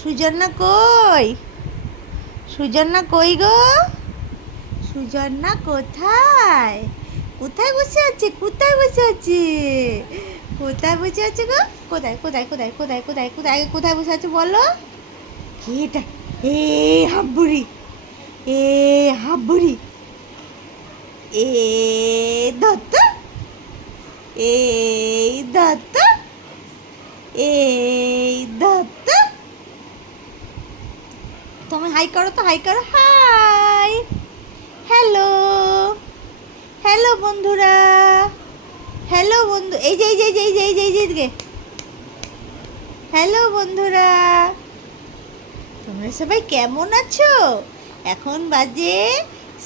সুজন্না কই? সুজন্না কই গো? সুজন্না কোথায়? কোথায় বসে আছে? কোথায় বসে আছে? কোথায় বসে আছে গো? কোথায় কোথায় কোথায় কোথায় কোথায় কোথায় আগে কোথায় বসে আছে বলো? কি এটা? এ হাব্বুরি, এ হাব্বুরি, এ দত্ত, এই দত্ত, এই দত্ত। তুমি হাই করো তো, হাই করো, হাই, হ্যালো, হ্যালো বন্ধুরা, হ্যালো বন্ধু, এই যে এই যে এই যে এই যে এই যে এই যে হ্যালো বন্ধুরা, তোমরা সবাই কেমন আছো? এখন বাজে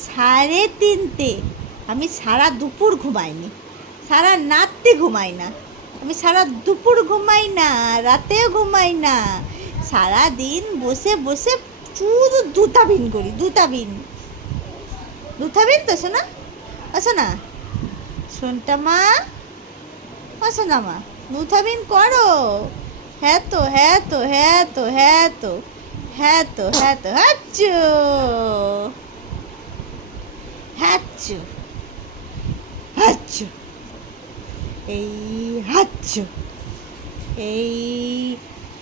3:30। আমি সারা দুপুর ঘুমাইনি, সারা রাত্রি ঘুমাই না, আমি সারা দুপুর ঘুমাই না, রাতেও ঘুমাই না, সারা দিন বসে বসে শুধু দুতাবিন করি, দুতাবিন, দুতাবিন তো শোনা, আসো না শোনটা মা, আসো না মা, দুতাবিন করো। হ্যাঁ তো হ্যাঁ তো হ্যাঁ তো হ্যাঁ তো হ্যাঁ তো হ্যাঁ তো হাচ্চু, হাচ্চু, হাচ্চু, এই হাচ্চু, এই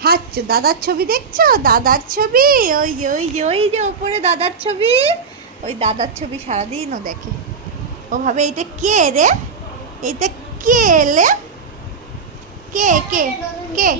হাচ্চু। দাদার ছবি দেখছো? দাদার ছবি, ওই যে ওই যে ওই যে ওপরে দাদার ছবি, ওই দাদার ছবি সারাদিন ও দেখে। ও ভাবে এইটা কে রে, এইটা কে এলে, কে কে কে